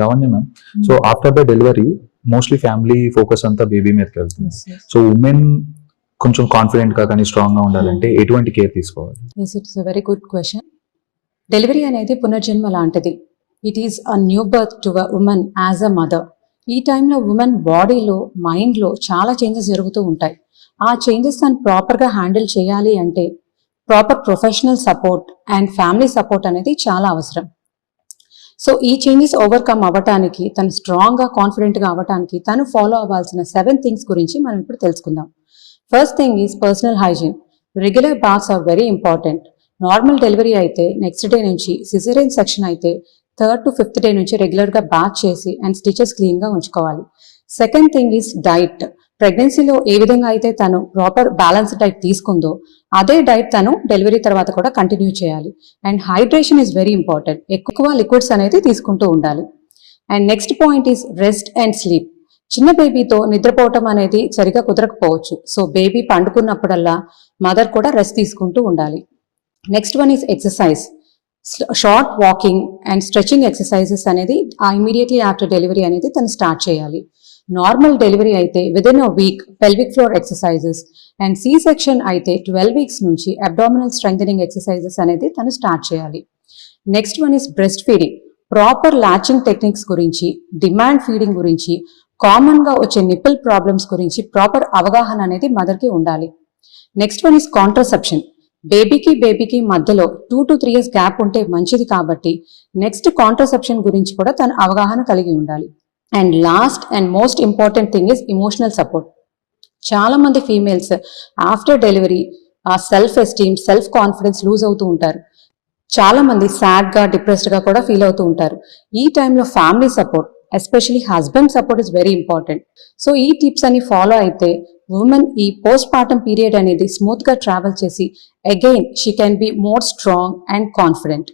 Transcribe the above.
Lavanya ma'am, so after the delivery mostly family focus అంతా baby మీదకి వెళ్తుంది. సో ఉమెన్ కొంచెం కాన్ఫిడెంట్ గా కానీ స్ట్రాంగ్ గా ఉండాలంటే ఎటువంటి కేర్ తీసుకోవాలి? It's a very good question. Delivery అనేది పునర్జన్మ లాంటిది. It is a new birth to a women as a mother. ఈ టైంలో ఉమెన్ బాడీలో, మైండ్లో చాలా చేంజెస్ జరుగుతూ ఉంటాయి. ఆ చేంజెస్ తను ప్రాపర్గా హ్యాండిల్ చేయాలి అంటే proper professional support and family support అనేది చాలా అవసరం. సో ఈ చేంజెస్ ఓవర్కమ్ అవ్వటానికి, తను స్ట్రాంగ్గా కాన్ఫిడెంట్గా అవ్వటానికి తను ఫాలో అవ్వాల్సిన 7 థింగ్స్ గురించి మనం ఇప్పుడు తెలుసుకుందాం. First thing is personal hygiene. Regular baths are very important. Normal delivery అయితే నెక్స్ట్ డే నుంచి, సిజేరియన్ సెక్షన్ అయితే 3rd to 5th డే నుంచి రెగ్యులర్గా బాత్ చేసి అండ్ స్టిచెస్ క్లీన్గా ఉంచుకోవాలి. Second thing is diet. ప్రెగ్నెన్సీలో ఏ విధంగా అయితే తను ప్రాపర్ బ్యాలెన్స్డ్ డైట్ తీసుకుందో అదే డైట్ తను డెలివరీ తర్వాత కూడా కంటిన్యూ చేయాలి. And hydration is very important. ఎక్కువ లిక్విడ్స్ అనేది తీసుకుంటూ ఉండాలి. And next point is rest and sleep. చిన్న బేబీతో నిద్రపోవటం అనేది సరిగా కుదరకపోవచ్చు. సో బేబీ పండుకున్నప్పుడల్లా మదర్ కూడా రెస్ట్ తీసుకుంటూ ఉండాలి. Next one is exercise. Short walking and stretching exercises అనేది ఇమీడియట్లీ ఆఫ్టర్ డెలివరీ అనేది తను స్టార్ట్ చేయాలి. నార్మల్ డెలివరీ అయితే within a week pelvic floor exercises and C section అయితే 12 వీక్స్ నుంచి అబ్డామినల్ స్ట్రెంథనింగ్ ఎక్సర్సైజెస్ అనేది తను స్టార్ట్ చేయాలి. Next one is breast feeding. Proper latching techniques గురించి, డిమాండ్ ఫీడింగ్ గురించి, కామన్గా వచ్చే నిప్పుల్ ప్రాబ్లమ్స్ గురించి ప్రాపర్ అవగాహన అనేది మదర్కి ఉండాలి. Next one is contraception. బేబీకి మధ్యలో 2 to 3 years గ్యాప్ ఉంటే మంచిది కాబట్టి నెక్స్ట్ కాంట్రసెప్షన్ గురించి కూడా తన అవగాహన కలిగి ఉండాలి. And last and most important thing is emotional support. చాలా మంది ఫీమేల్స్ ఆఫ్టర్ డెలివరీ ఆ self esteem, self confidence lose అవుతూ ఉంటారు. చాలా మంది సాడ్గా, డిప్రెస్డ్గా కూడా ఫీల్ అవుతూ ఉంటారు. ఈ టైంలో family support, especially husband support is very important. So ఈ టిప్స్ అన్ని ఫాలో అయితే ఉమెన్ ఈ పోస్ట్ పార్టమ్ పీరియడ్ అనేది స్మూత్గా ట్రావెల్ చేసి again she can be more strong and confident.